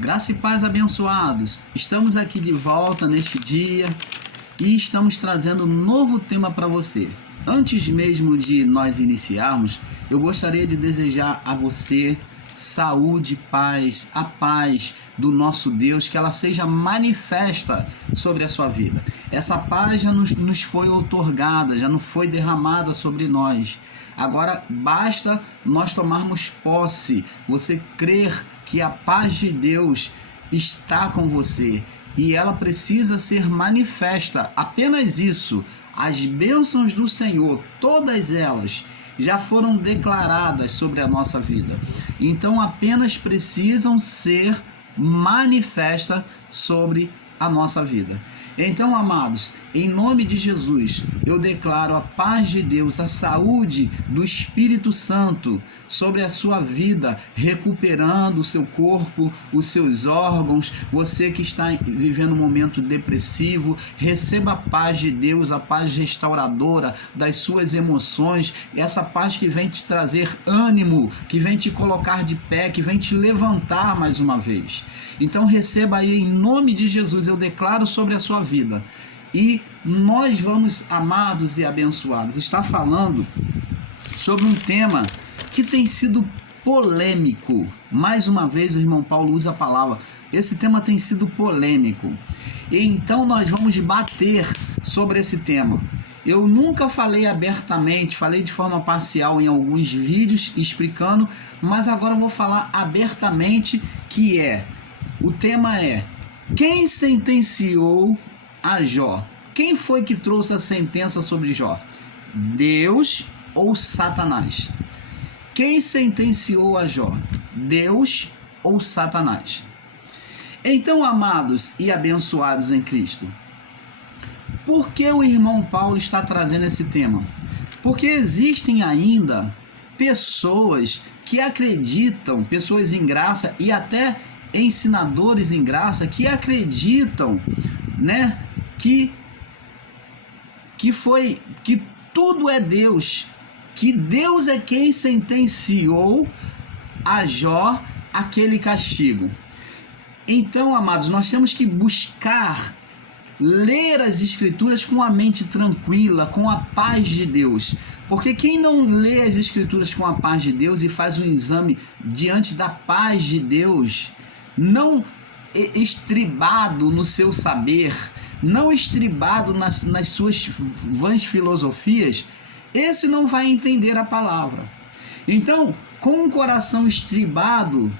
Graça e paz, abençoados. Estamos aqui de volta neste dia e estamos trazendo um novo tema para você. Antes mesmo de nós iniciarmos, eu gostaria de desejar a você saúde, paz, a paz do nosso Deus, que ela seja manifesta sobre a sua vida. Essa paz já nos foi outorgada, já não foi derramada sobre nós. Agora basta nós tomarmos posse, você crer que a paz de Deus está com você e ela precisa ser manifesta. Apenas isso. As bênçãos do Senhor, todas elas já foram declaradas sobre a nossa vida. Então apenas precisam ser manifestas sobre a nossa vida. Então, amados, em nome de Jesus, eu declaro a paz de Deus, a saúde do Espírito Santo sobre a sua vida, recuperando o seu corpo, os seus órgãos. Você que está vivendo um momento depressivo, receba a paz de Deus, a paz restauradora das suas emoções, essa paz que vem te trazer ânimo, que vem te colocar de pé, que vem te levantar mais uma vez. Então receba aí em nome de Jesus, eu declaro sobre a sua vida. E nós vamos, amados e abençoados, estar falando sobre um tema que tem sido polêmico. Mais uma vez o irmão Paulo usa a palavra, esse tema tem sido polêmico. E então nós vamos debater sobre esse tema. Eu nunca falei abertamente, falei de forma parcial em alguns vídeos explicando, mas agora eu vou falar abertamente, o tema é: quem sentenciou a Jó? Quem foi que trouxe a sentença sobre Jó? Deus ou Satanás? Quem sentenciou a Jó? Deus ou Satanás? Então, amados e abençoados em Cristo, por que o irmão Paulo está trazendo esse tema? Porque existem ainda pessoas que acreditam, pessoas em graça e até ensinadores em graça que acreditam, que tudo é Deus, que Deus é quem sentenciou a Jó aquele castigo. Então, amados, nós temos que buscar ler as Escrituras com a mente tranquila, com a paz de Deus. Porque quem não lê as Escrituras com a paz de Deus e faz um exame diante da paz de Deus, não estribado no seu saber, não estribado nas suas vãs filosofias, esse não vai entender a palavra. Então, com um coração estribado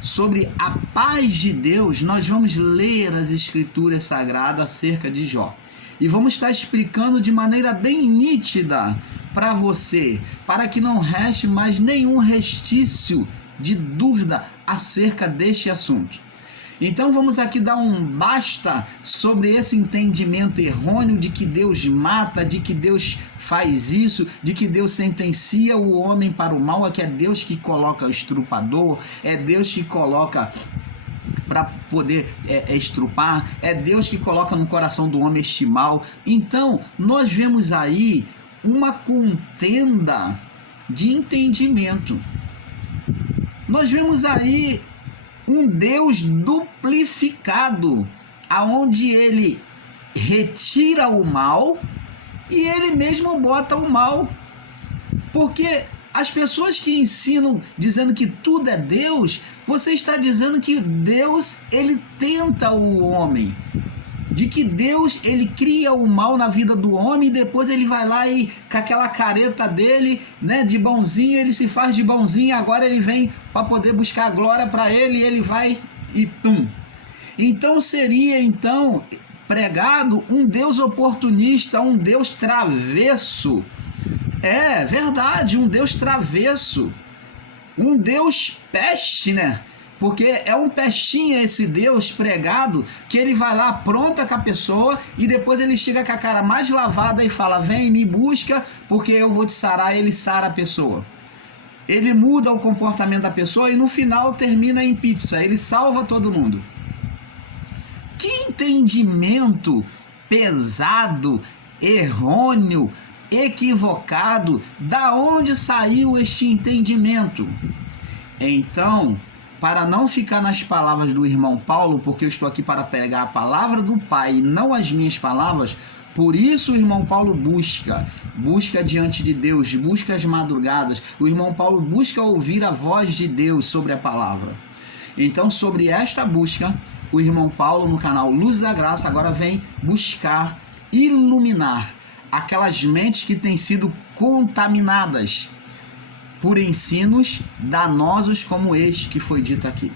sobre a paz de Deus, nós vamos ler as Escrituras Sagradas acerca de Jó. E vamos estar explicando de maneira bem nítida para você, para que não reste mais nenhum restício de dúvida acerca deste assunto. Então vamos aqui dar um basta sobre esse entendimento errôneo de que Deus mata, de que Deus faz isso, de que Deus sentencia o homem para o mal, é que é Deus que coloca o estrupador, é Deus que coloca para poder estrupar, é Deus que coloca no coração do homem este mal. Então nós vemos aí uma contenda de entendimento. Nós vemos aí um Deus duplificado, aonde ele retira o mal e ele mesmo bota o mal. Porque as pessoas que ensinam dizendo que tudo é Deus, você está dizendo que Deus ele tenta o homem, de que Deus ele cria o mal na vida do homem e depois ele vai lá e com aquela careta dele, de bonzinho, ele se faz de bonzinho, agora ele vem para poder buscar a glória para ele e ele vai e pum. Então seria pregado um Deus oportunista, um Deus travesso. É verdade, um Deus travesso, um Deus peste, Porque é um pestinha esse Deus pregado, que ele vai lá, pronta com a pessoa, e depois ele chega com a cara mais lavada e fala: vem, me busca, porque eu vou te sarar. Ele sara a pessoa. Ele muda o comportamento da pessoa e no final termina em pizza. Ele salva todo mundo. Que entendimento pesado, errôneo, equivocado. Da onde saiu este entendimento? Então, para não ficar nas palavras do irmão Paulo, porque eu estou aqui para pregar a palavra do Pai e não as minhas palavras, por isso o irmão Paulo busca diante de Deus, busca as madrugadas, o irmão Paulo busca ouvir a voz de Deus sobre a palavra. Então, sobre esta busca, o irmão Paulo, no canal Luz da Graça, agora vem buscar iluminar aquelas mentes que têm sido contaminadas por ensinos danosos como este que foi dito aqui.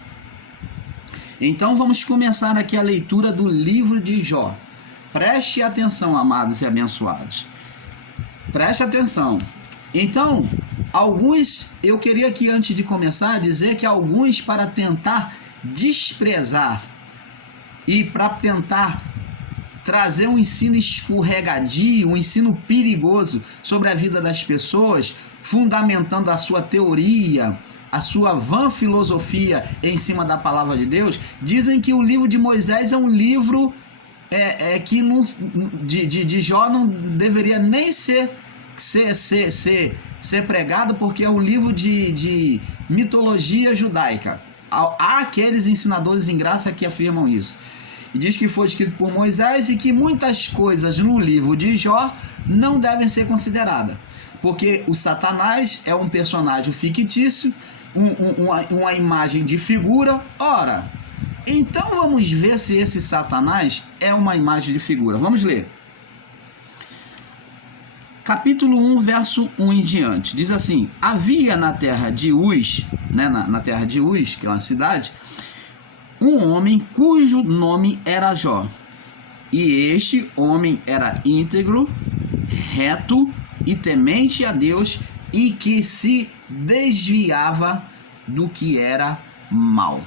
Então vamos começar aqui a leitura do livro de Jó. Preste atenção, amados e abençoados. Preste atenção. Então, eu queria aqui antes de começar dizer que alguns, para tentar desprezar e para tentar trazer um ensino escorregadio, um ensino perigoso sobre a vida das pessoas, fundamentando a sua teoria, a sua vã filosofia em cima da palavra de Deus, dizem que o livro de Moisés é um livro que não, de Jó não deveria nem ser pregado, porque é um livro de mitologia judaica. Há aqueles ensinadores em graça que afirmam isso. E diz que foi escrito por Moisés e que muitas coisas no livro de Jó não devem ser consideradas. Porque o Satanás é um personagem fictício, uma imagem de figura. Ora, então vamos ver se esse Satanás é uma imagem de figura. Vamos ler. Capítulo 1, verso 1 em diante. Diz assim: havia na terra de Uz, na terra de Uz, que é uma cidade, um homem cujo nome era Jó. E este homem era íntegro, reto e temente a Deus, e que se desviava do que era mal.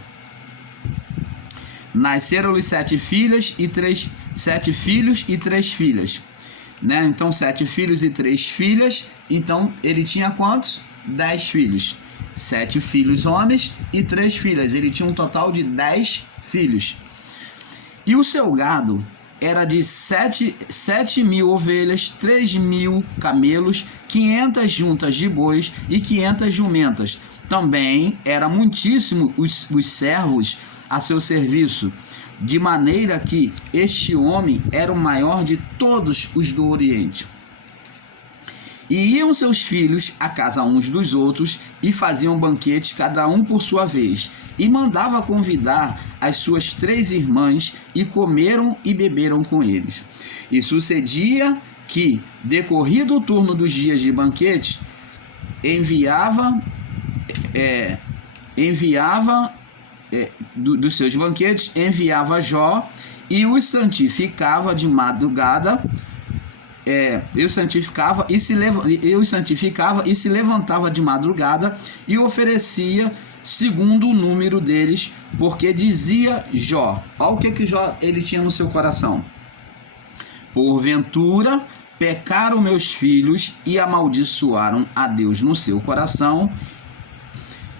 Nasceram-lhe 7 filhos e 3 filhas. Então 7 filhos e 3 filhas. Então ele tinha quantos? 10 filhos. 7 filhos homens e 3 filhas. Ele tinha um total de 10 filhos. E o seu gado era de 7.000 ovelhas, 3.000 camelos, 500 juntas de bois e 500 jumentas. Também era muitíssimo os servos a seu serviço, de maneira que este homem era o maior de todos os do Oriente. E iam seus filhos à casa uns dos outros e faziam banquetes, cada um por sua vez, e mandava convidar as suas 3 irmãs, e comeram e beberam com eles. E sucedia que, decorrido o turno dos dias de banquete, dos seus banquetes, enviava Jó e os santificava de madrugada. Eu santificava e se levantava de madrugada e oferecia segundo o número deles, porque dizia Jó, olha o que Jó ele tinha no seu coração: porventura pecaram meus filhos e amaldiçoaram a Deus no seu coração.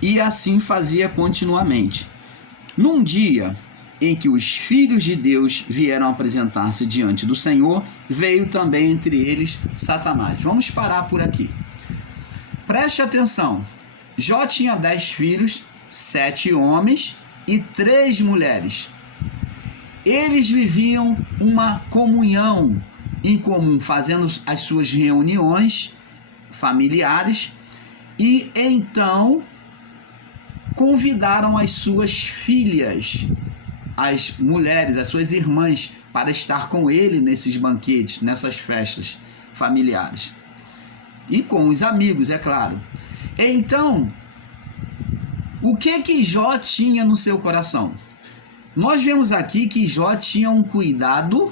E assim fazia continuamente. Num dia em que os filhos de Deus vieram apresentar-se diante do Senhor, veio também entre eles Satanás. Vamos parar por aqui. Preste atenção. Jó tinha 10 filhos, 7 homens e 3 mulheres. Eles viviam uma comunhão em comum, fazendo as suas reuniões familiares, e então convidaram as suas filhas, as mulheres, as suas irmãs, para estar com ele nesses banquetes, nessas festas familiares. E com os amigos, é claro. Então, o que Jó tinha no seu coração? Nós vemos aqui que Jó tinha um cuidado,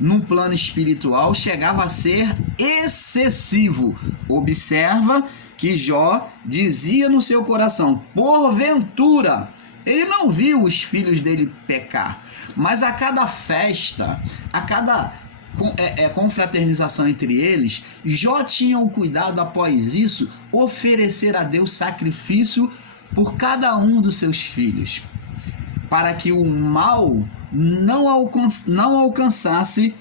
num plano espiritual, chegava a ser excessivo. Observa que Jó dizia no seu coração, porventura. Ele não viu os filhos dele pecar, mas a cada festa, a cada confraternização entre eles, Jó tinha o cuidado, após isso, oferecer a Deus sacrifício por cada um dos seus filhos, para que o mal não alcançasse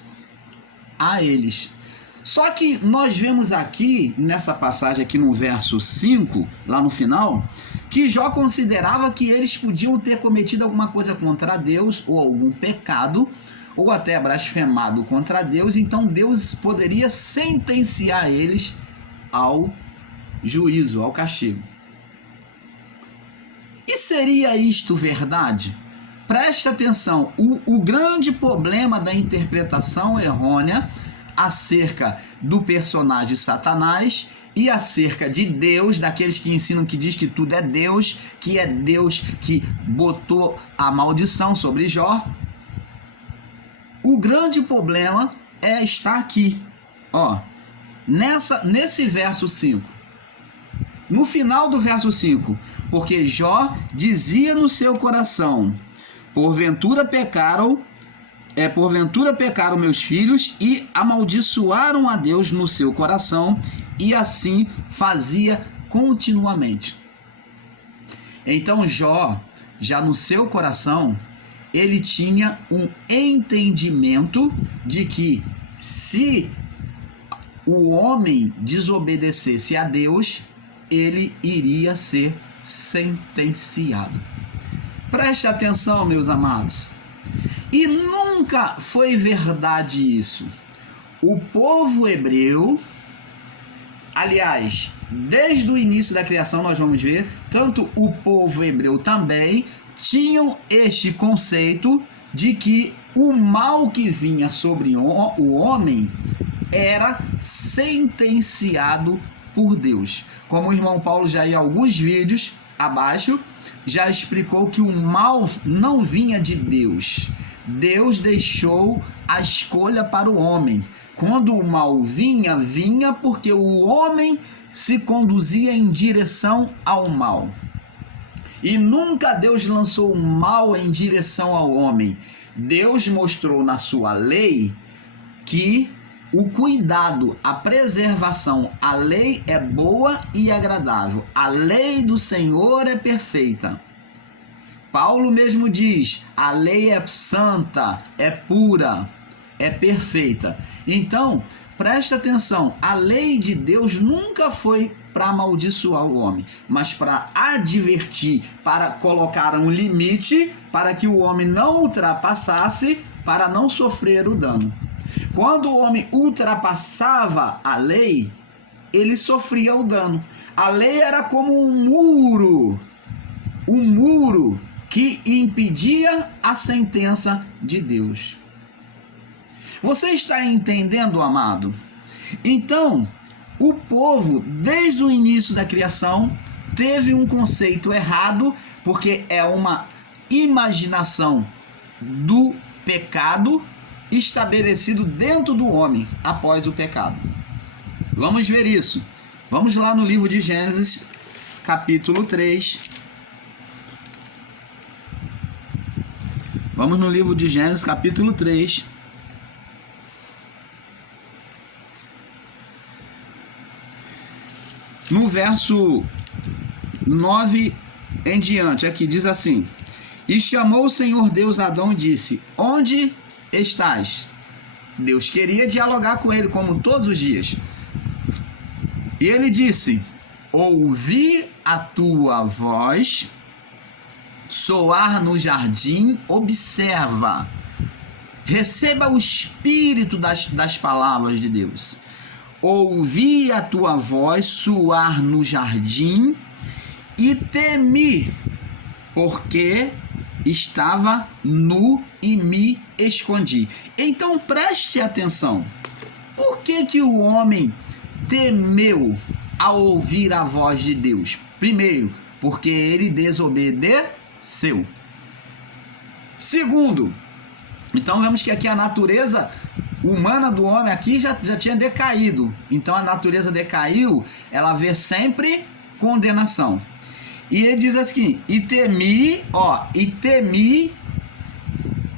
a eles. Só que nós vemos aqui, nessa passagem aqui no verso 5, lá no final, que Jó considerava que eles podiam ter cometido alguma coisa contra Deus, ou algum pecado, ou até blasfemado contra Deus, então Deus poderia sentenciar eles ao juízo, ao castigo. E seria isto verdade? Preste atenção, o grande problema da interpretação errônea acerca do personagem Satanás e acerca de Deus, daqueles que ensinam que diz que tudo é Deus que botou a maldição sobre Jó. O grande problema está aqui, ó, nesse verso 5. No final do verso 5, porque Jó dizia no seu coração: porventura pecaram meus filhos e amaldiçoaram a Deus no seu coração, e assim fazia continuamente. Então Jó, já no seu coração, ele tinha um entendimento de que se o homem desobedecesse a Deus, ele iria ser sentenciado. Preste atenção, meus amados. E nunca foi verdade isso. O povo hebreu, aliás, desde o início da criação nós vamos ver, tanto o povo hebreu também tinham este conceito de que o mal que vinha sobre o homem era sentenciado por Deus. Como o irmão Paulo já em alguns vídeos abaixo já explicou que o mal não vinha de Deus. Deus deixou a escolha para o homem. Quando o mal vinha porque o homem se conduzia em direção ao mal. E nunca Deus lançou o mal em direção ao homem. Deus mostrou na sua lei que o cuidado, a preservação, a lei é boa e agradável. A lei do Senhor é perfeita. Paulo mesmo diz: a lei é santa, é pura, é perfeita. Então, presta atenção, a lei de Deus nunca foi para amaldiçoar o homem, mas para advertir, para colocar um limite, para que o homem não ultrapassasse, para não sofrer o dano. Quando o homem ultrapassava a lei, ele sofria o dano. A lei era como um muro que impedia a sentença de Deus. Você está entendendo, amado? Então, o povo, desde o início da criação, teve um conceito errado, porque é uma imaginação do pecado estabelecido dentro do homem após o pecado. Vamos ver isso. Vamos lá no livro de Gênesis, capítulo 3. Vamos no livro de Gênesis, capítulo 3. No verso 9 em diante, aqui diz assim: e chamou o Senhor Deus Adão e disse: onde estás? Deus queria dialogar com ele, como todos os dias. E ele disse: ouvi a tua voz soar no jardim. Observa, receba o espírito das palavras de Deus. Ouvi a tua voz soar no jardim e temi, porque estava nu e me escondi. Então preste atenção. Por que o homem temeu ao ouvir a voz de Deus? Primeiro, porque ele desobedeceu. Segundo, então vemos que aqui a natureza humana do homem aqui já tinha decaído. Então a natureza decaiu, ela vê sempre condenação. E ele diz assim: e temi,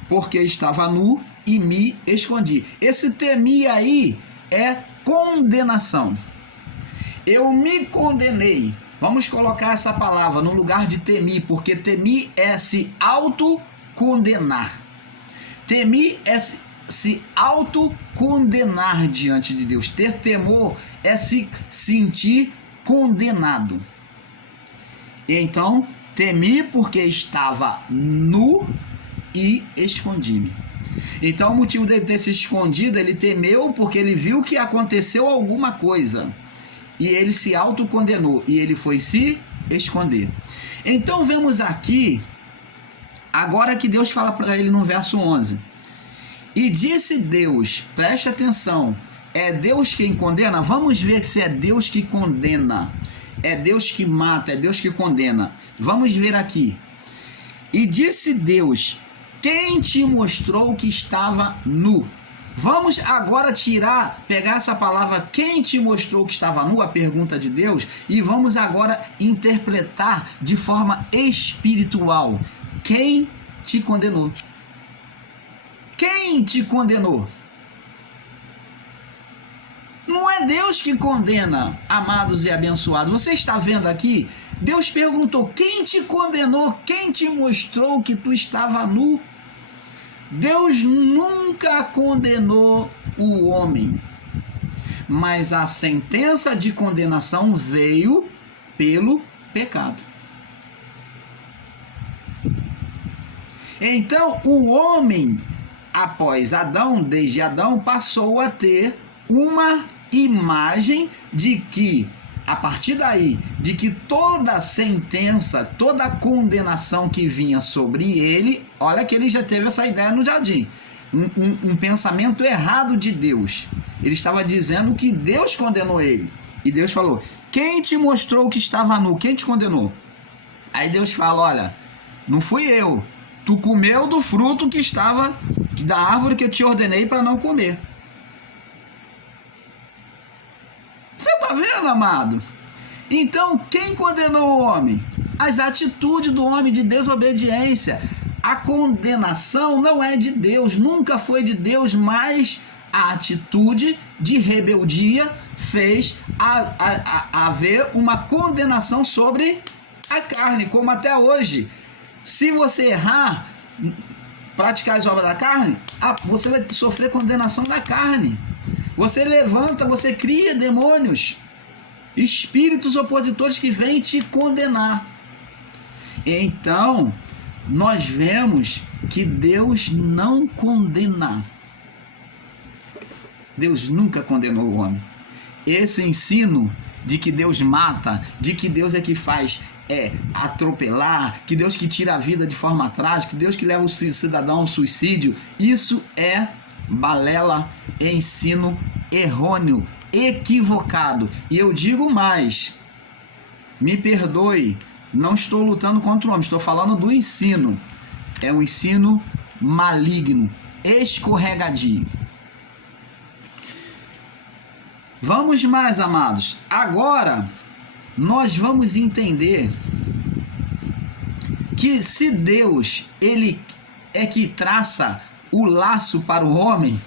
porque estava nu e me escondi. Esse temi aí é condenação. Eu me condenei. Vamos colocar essa palavra no lugar de temi, porque temi é se autocondenar. Temi é se autocondenar diante de Deus. Ter temor é se sentir condenado. Então, temi porque estava nu e escondi-me. Então, o motivo dele ter se escondido, ele temeu porque ele viu que aconteceu alguma coisa. E ele se autocondenou e ele foi se esconder. Então, vemos aqui, agora que Deus fala para ele no verso 11. E disse Deus, preste atenção, é Deus quem condena? Vamos ver se é Deus que condena. É Deus que mata, é Deus que condena. Vamos ver aqui. E disse Deus, quem te mostrou que estava nu? Vamos agora pegar essa palavra, quem te mostrou que estava nu, a pergunta de Deus, e vamos agora interpretar de forma espiritual. Quem te condenou? Quem te condenou? Não é Deus que condena, amados e abençoados. Você está vendo aqui? Deus perguntou, quem te condenou? Quem te mostrou que tu estava nu? Deus nunca condenou o homem, mas a sentença de condenação veio pelo pecado. Então, o homem, após Adão, desde Adão, passou a ter uma imagem de que, a partir daí, de que toda sentença, toda condenação que vinha sobre ele, olha que ele já teve essa ideia no jardim, um pensamento errado de Deus. Ele estava dizendo que Deus condenou ele. E Deus falou, quem te mostrou que estava nu? Quem te condenou? Aí Deus fala, olha, não fui eu. Tu comeu do fruto que estava, da árvore que eu te ordenei para não comer. Você está vendo, amado? Então, quem condenou o homem? As atitudes do homem de desobediência. A condenação não é de Deus, nunca foi de Deus, mas a atitude de rebeldia fez haver uma condenação sobre a carne, como até hoje. Se você errar, praticar as obras da carne, você vai sofrer condenação da carne. Você levanta, você cria demônios, espíritos opositores que vêm te condenar. Então, nós vemos que Deus não condena. Deus nunca condenou o homem. Esse ensino de que Deus mata, de que Deus é que faz atropelar, que Deus que tira a vida de forma trágica, que Deus que leva o cidadão ao suicídio, isso é balela, é ensino errôneo, equivocado. E eu digo mais, me perdoe, não estou lutando contra o homem, estou falando do ensino. É um ensino maligno, escorregadio. Vamos mais, amados. Agora nós vamos entender que se Deus, ele é que traça o laço para o homem,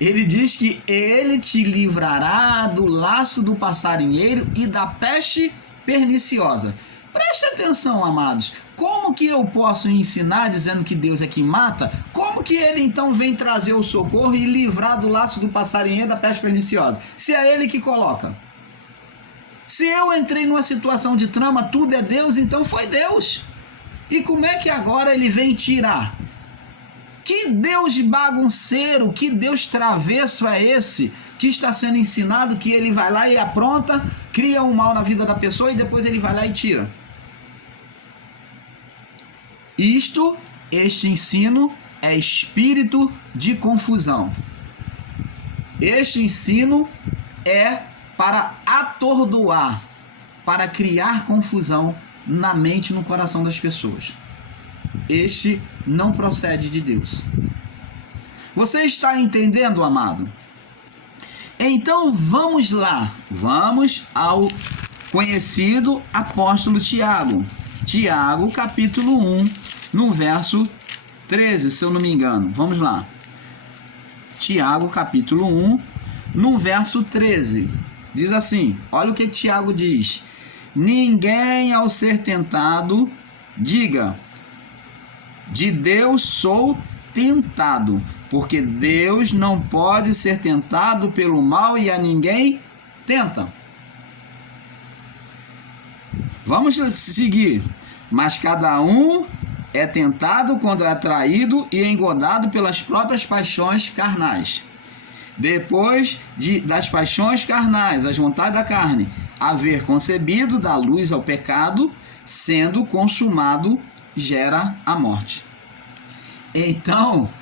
ele diz que ele te livrará do laço do passarinheiro e da peste perniciosa. Preste atenção, amados. Como que eu posso ensinar dizendo que Deus é que mata? Como que ele então vem trazer o socorro e livrar do laço do passarinheiro e da peste perniciosa? Se é ele que coloca. Se eu entrei numa situação de trama, tudo é Deus, então foi Deus. E como é que agora ele vem tirar? Que Deus bagunceiro, que Deus travesso é esse que está sendo ensinado, que ele vai lá e apronta, cria um mal na vida da pessoa e depois ele vai lá e tira? Este ensino é espírito de confusão. Este ensino é para atordoar, para criar confusão na mente e no coração das pessoas. Este não procede de Deus. Você está entendendo, amado? Então vamos lá, vamos ao conhecido apóstolo Tiago. Tiago, capítulo 1, no verso 13, se eu não me engano. Vamos lá. Tiago, capítulo 1, no verso 13. Diz assim, olha o que Tiago diz. Ninguém ao ser tentado, diga, de Deus sou tentado, porque Deus não pode ser tentado pelo mal e a ninguém tenta. Vamos seguir. Mas cada um é tentado quando é atraído e engodado pelas próprias paixões carnais. Depois das paixões carnais, as vontades da carne, haver concebido, dá luz ao pecado, sendo consumado, gera a morte. Então,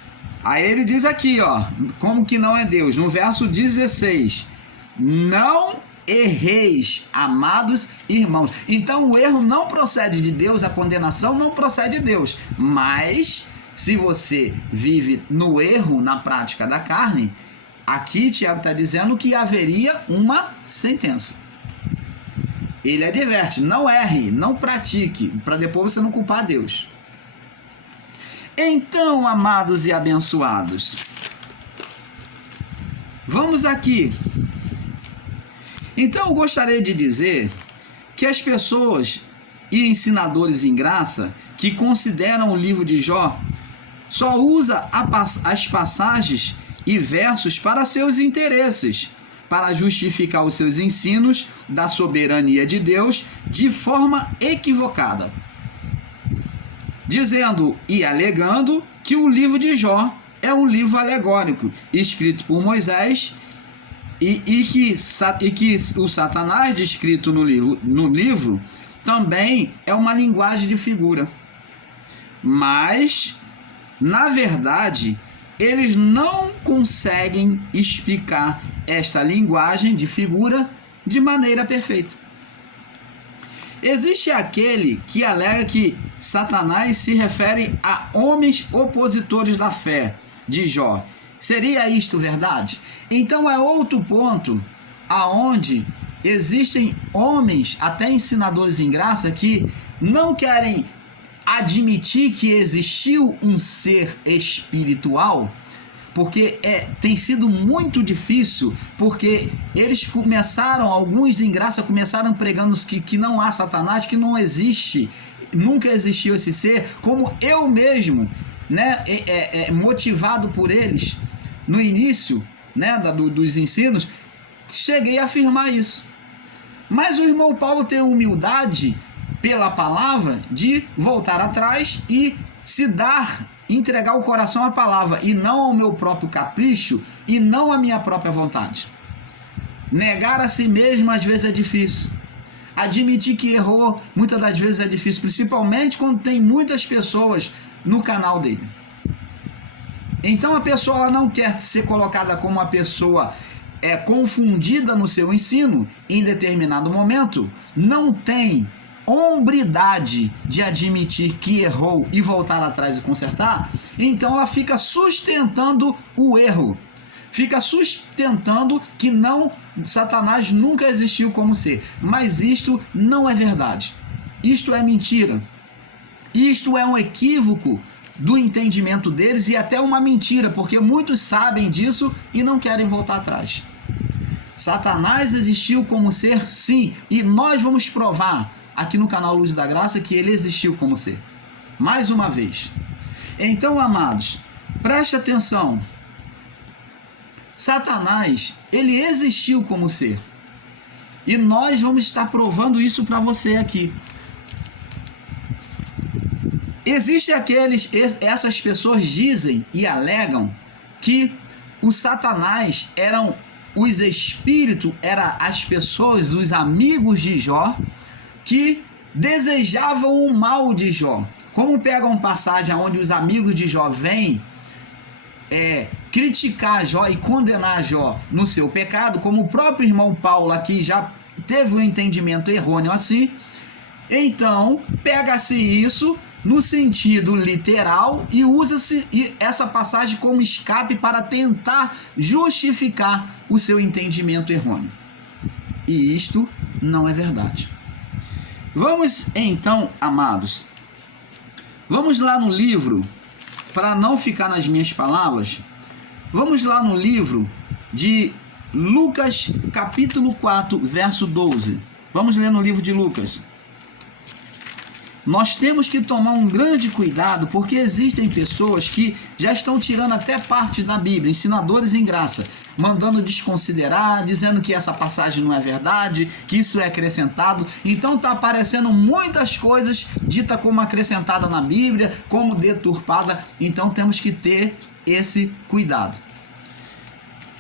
aí ele diz aqui, ó, como que não é Deus? No verso 16, não erreis, amados irmãos. Então o erro não procede de Deus, a condenação não procede de Deus. Mas, se você vive no erro, na prática da carne, aqui Tiago está dizendo que haveria uma sentença. Ele adverte, não erre, não pratique, para depois você não culpar Deus. Então, amados e abençoados, vamos aqui. Então, eu gostaria de dizer que as pessoas e ensinadores em graça que consideram o livro de Jó só usa as passagens e versos para seus interesses, para justificar os seus ensinos da soberania de Deus de forma equivocada, dizendo e alegando que o livro de Jó é um livro alegórico, escrito por Moisés, e que o Satanás descrito no livro também é uma linguagem de figura. Mas, na verdade, eles não conseguem explicar esta linguagem de figura de maneira perfeita. Existe aquele que alega que Satanás se refere a homens opositores da fé de Jó. Seria isto verdade? Então é outro ponto aonde existem homens, até ensinadores em graça, que não querem admitir que existiu um ser espiritual, porque tem sido muito difícil, porque eles começaram, alguns em graça começaram pregando que não há Satanás, que não existe, nunca existiu esse ser, como eu mesmo, né, motivado por eles, no início, né, dos ensinos, cheguei a afirmar isso. Mas o irmão Paulo tem a humildade, pela palavra, de voltar atrás e entregar o coração à palavra, e não ao meu próprio capricho, e não à minha própria vontade. Negar a si mesmo às vezes é difícil. Admitir que errou muitas das vezes é difícil, principalmente quando tem muitas pessoas no canal dele. Então a pessoa ela não quer ser colocada como uma pessoa confundida no seu ensino em determinado momento, não tem hombridade de admitir que errou e voltar atrás e consertar, então ela fica sustentando o erro, fica sustentando que Satanás nunca existiu como ser. Mas isto não é verdade, isto é mentira, isto é um equívoco do entendimento deles e até uma mentira, porque muitos sabem disso e não querem voltar atrás. Satanás existiu como ser, sim, e nós vamos provar aqui no canal Luz da Graça que ele existiu como ser, mais uma vez. Então, amados, preste atenção. Satanás, ele existiu como ser, e nós vamos estar provando isso para você aqui. Existem essas pessoas dizem e alegam que o Satanás eram os espíritos, eram as pessoas, os amigos de Jó, que desejavam o mal de Jó. Como pegam passagem onde os amigos de Jó vêm criticar Jó e condenar Jó no seu pecado, como o próprio irmão Paulo aqui já teve um entendimento errôneo assim, então pega-se isso no sentido literal e usa-se essa passagem como escape para tentar justificar o seu entendimento errôneo. E isto não é verdade. Vamos então, amados, vamos lá no livro, para não ficar nas minhas palavras, vamos lá no livro de Lucas, capítulo 4, verso 12. Vamos ler no livro de Lucas. nós temos que tomar um grande cuidado, porque existem pessoas que já estão tirando até parte da Bíblia, ensinadores em graça, mandando desconsiderar, dizendo que essa passagem não é verdade, que isso é acrescentado. Então está aparecendo muitas coisas ditas como acrescentada na Bíblia, como deturpada. Então temos que ter esse cuidado.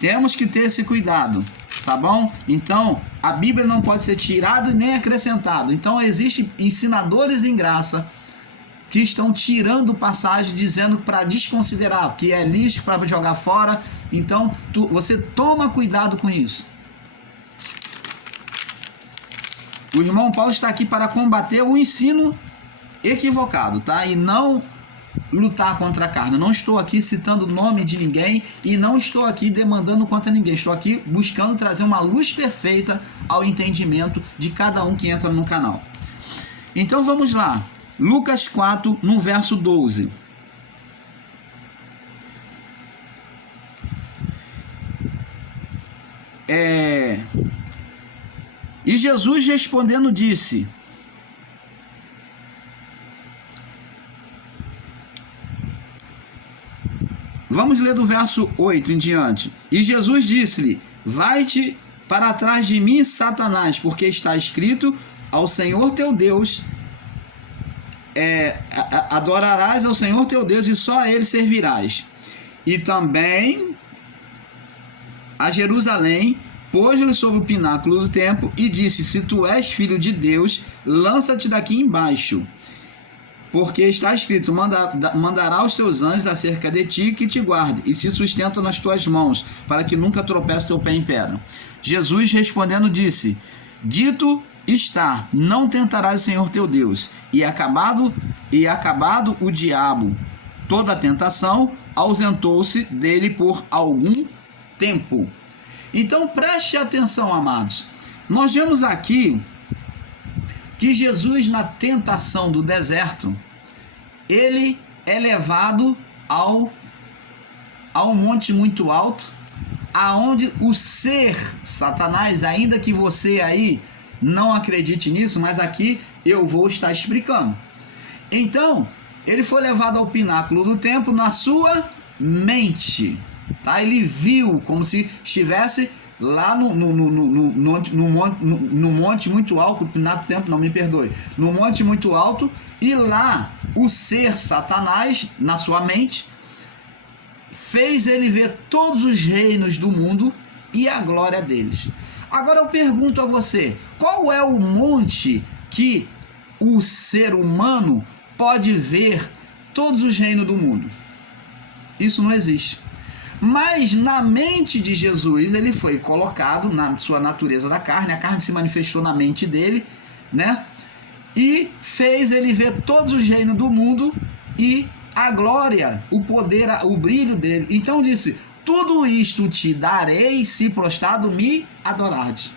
Temos que ter esse cuidado, tá bom? Então, a Bíblia não pode ser tirada nem acrescentada. Então, existem ensinadores em graça que estão tirando passagem, dizendo para desconsiderar, que é lixo para jogar fora. Então, você toma cuidado com isso. O irmão Paulo está aqui para combater o ensino equivocado, tá? E não lutar contra a carne. Não estou aqui citando o nome de ninguém e não estou aqui demandando contra ninguém. Estou aqui buscando trazer uma luz perfeita ao entendimento de cada um que entra no canal. Então vamos lá. Lucas 4, no verso 12. E Jesus respondendo disse: vamos ler do verso 8 em diante. E Jesus disse-lhe: vai-te para trás de mim, Satanás, porque está escrito: ao Senhor teu Deus adorarás ao Senhor teu Deus e só a ele servirás. E também a Jerusalém pôs-lhe sobre o pináculo do templo e disse: se tu és filho de Deus, lança-te daqui embaixo. Porque está escrito: mandará os teus anjos acerca de ti, que te guarde, e te sustentam nas tuas mãos, para que nunca tropece teu pé em pedra. Jesus respondendo disse: dito está, não tentarás o Senhor teu Deus. E acabado o diabo toda a tentação, ausentou-se dele por algum tempo. Então preste atenção, amados. Nós vemos aqui que Jesus, na tentação do deserto, ele é levado ao monte muito alto, aonde o ser Satanás, ainda que você aí não acredite nisso, mas aqui eu vou estar explicando. Então, ele foi levado ao pináculo do templo na sua mente, tá? Ele viu como se estivesse lá no monte muito alto, o pináculo do templo, não me perdoe, no monte muito alto, e lá o ser Satanás, na sua mente, fez ele ver todos os reinos do mundo e a glória deles. Agora eu pergunto a você, qual é o monte que o ser humano pode ver todos os reinos do mundo? Isso não existe. Mas na mente de Jesus, ele foi colocado na sua natureza da carne, a carne se manifestou na mente dele, né? E fez ele ver todos os reinos do mundo e a glória, o poder, o brilho dele. Então disse: tudo isto te darei se prostrado me adorares.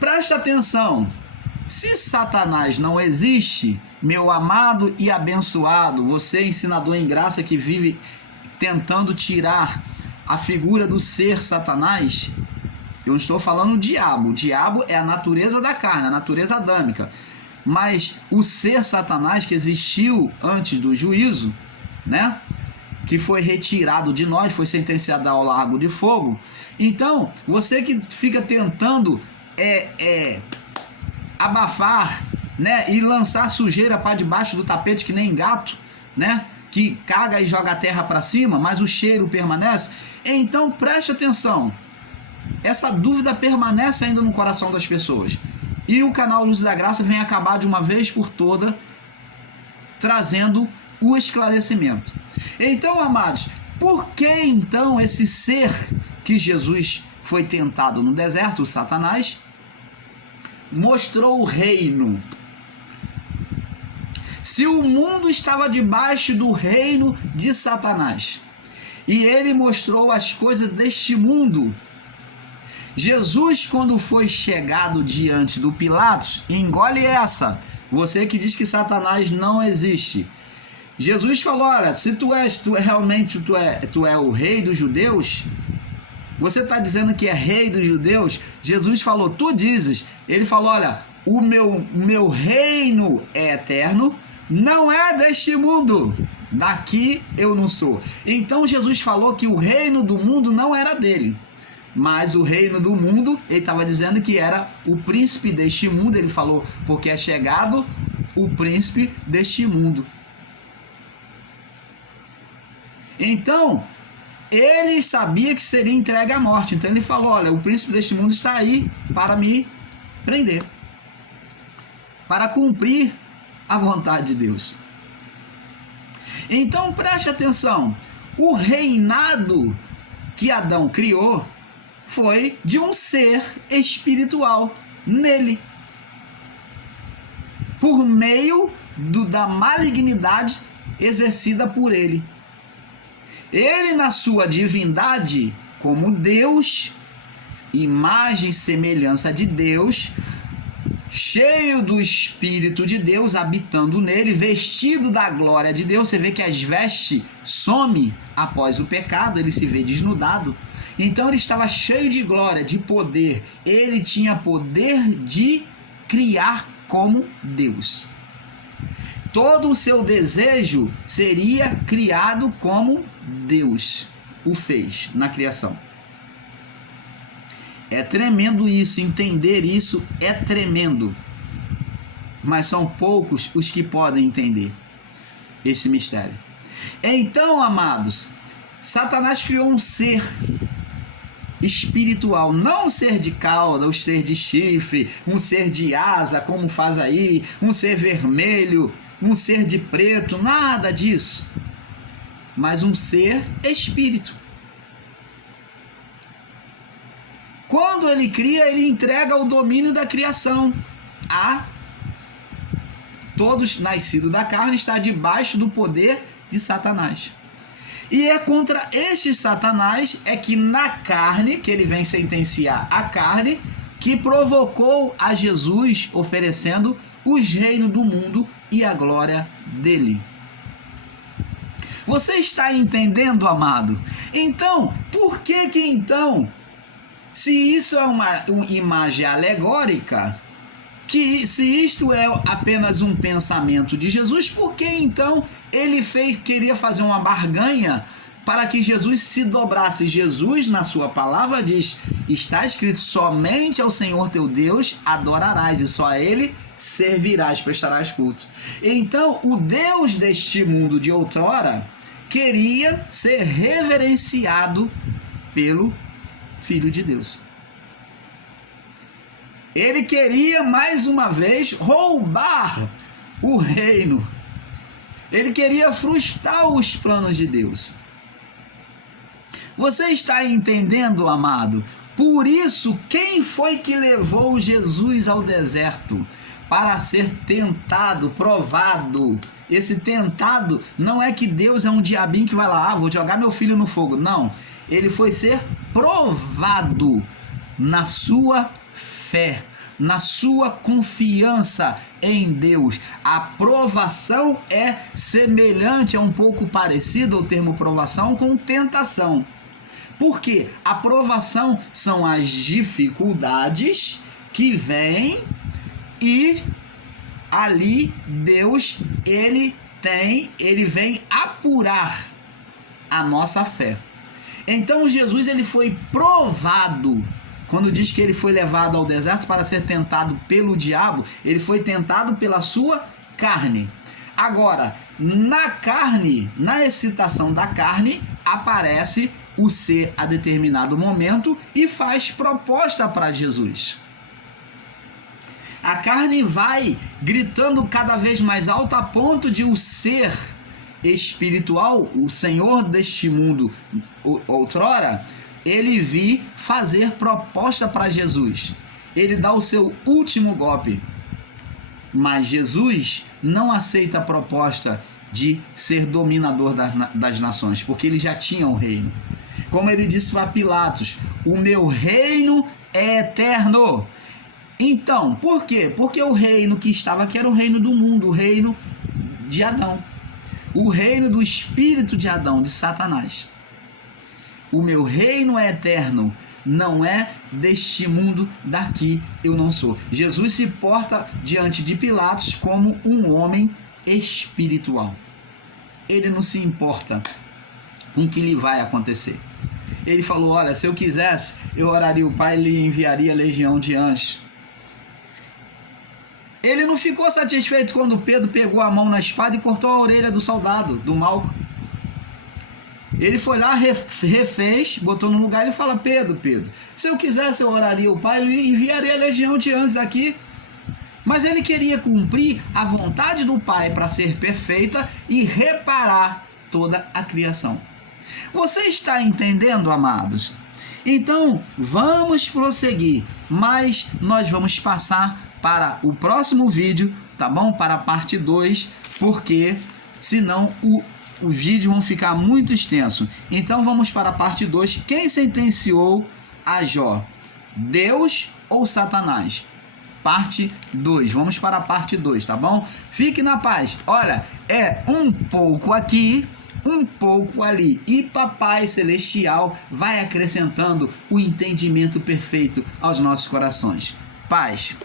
Presta atenção, se Satanás não existe, meu amado e abençoado, você ensinador em graça que vive tentando tirar a figura do ser Satanás, eu não estou falando o diabo é a natureza da carne, a natureza adâmica, mas o ser Satanás que existiu antes do juízo, né, que foi retirado de nós, foi sentenciado ao lago de fogo. Então, você que fica tentando abafar, né, e lançar sujeira para debaixo do tapete que nem gato, né, que caga e joga a terra para cima, mas o cheiro permanece. Então preste atenção, essa dúvida permanece ainda no coração das pessoas, e o canal Luz da Graça vem acabar de uma vez por toda trazendo o esclarecimento. Então, amados, por que então esse ser que Jesus foi tentado no deserto, o Satanás, mostrou o reino? Se o mundo estava debaixo do reino de Satanás e ele mostrou as coisas deste mundo, Jesus, quando foi chegado diante do Pilatos, engole essa, você que diz que Satanás não existe, Jesus falou: olha, se tu é o rei dos judeus, você está dizendo que é rei dos judeus? Jesus falou: tu dizes. Ele falou: olha, o meu reino é eterno, não é deste mundo, daqui eu não sou. Então Jesus falou que o reino do mundo não era dele, mas o reino do mundo, ele estava dizendo que era o príncipe deste mundo. Ele falou, porque é chegado o príncipe deste mundo. Então, ele sabia que seria entregue à morte. Então ele falou, olha, o príncipe deste mundo está aí para me prender, para cumprir a vontade de Deus. Então preste atenção, o reinado que Adão criou foi de um ser espiritual nele, por meio da malignidade exercida por ele. Ele, na sua divindade, como Deus, imagem e semelhança de Deus, cheio do Espírito de Deus, habitando nele, vestido da glória de Deus. Você vê que as vestes somem após o pecado, ele se vê desnudado. Então ele estava cheio de glória, de poder. Ele tinha poder de criar como Deus. Todo o seu desejo seria criado como Deus o fez na criação. É tremendo isso, entender isso é tremendo. Mas são poucos os que podem entender esse mistério. Então, amados, Satanás criou um ser espiritual, não um ser de cauda, um ser de chifre, um ser de asa, como faz aí, um ser vermelho, um ser de preto, nada disso. Mas um ser espírito. Quando ele cria, ele entrega o domínio da criação a todos nascidos da carne, está debaixo do poder de Satanás. E é contra este Satanás é que na carne, que ele vem sentenciar a carne, que provocou a Jesus oferecendo os reinos do mundo e a glória dele. Você está entendendo, amado? Então, por que então, se isso é uma imagem alegórica, que se isto é apenas um pensamento de Jesus, por que então ele queria fazer uma barganha para que Jesus se dobrasse? Jesus, na sua palavra, diz, está escrito, somente ao Senhor teu Deus adorarás e só a ele servirás, prestarás culto. Então, o Deus deste mundo de outrora queria ser reverenciado pelo Filho de Deus. Ele queria mais uma vez roubar o reino. Ele queria frustrar os planos de Deus. Você está entendendo, amado? Por isso, quem foi que levou Jesus ao deserto? Para ser tentado, provado. Esse tentado não é que Deus é um diabinho que vai lá, vou jogar meu filho no fogo. Não, ele foi ser provado na sua fé, na sua confiança em Deus. A provação é semelhante, é um pouco parecido o termo provação com tentação. Porque a provação são as dificuldades que vêm e ali Deus, ele vem apurar a nossa fé. Então Jesus, ele foi provado. Quando diz que ele foi levado ao deserto para ser tentado pelo diabo, ele foi tentado pela sua carne. Agora, na carne, na excitação da carne, aparece o ser a determinado momento e faz proposta para Jesus. A carne vai gritando cada vez mais alto a ponto de o ser espiritual, o Senhor deste mundo outrora, ele vir fazer proposta para Jesus. Ele dá o seu último golpe. Mas Jesus não aceita a proposta de ser dominador das nações, porque ele já tinha um reino. Como ele disse para Pilatos, o meu reino é eterno. Então, por quê? Porque o reino que estava aqui era o reino do mundo, o reino de Adão. O reino do espírito de Adão, de Satanás. O meu reino é eterno, não é deste mundo, daqui eu não sou. Jesus se porta diante de Pilatos como um homem espiritual. Ele não se importa com o que lhe vai acontecer. Ele falou, olha, se eu quisesse, eu oraria o Pai e lhe enviaria legião de anjos. Ele não ficou satisfeito quando Pedro pegou a mão na espada e cortou a orelha do soldado, do Malco. Ele foi lá, refez, botou no lugar e fala, Pedro, se eu quisesse eu oraria o Pai e enviaria a legião de anjos aqui. Mas ele queria cumprir a vontade do Pai para ser perfeita e reparar toda a criação. Você está entendendo, amados? Então, vamos prosseguir, mas nós vamos passar para o próximo vídeo, tá bom? Para a parte 2, porque senão os vídeos vão ficar muito extensos. Então vamos para a parte 2. Quem sentenciou a Jó? Deus ou Satanás? Parte 2. Vamos para a parte 2, tá bom? Fique na paz. Olha, é um pouco aqui, um pouco ali. E Papai Celestial vai acrescentando o entendimento perfeito aos nossos corações. Paz.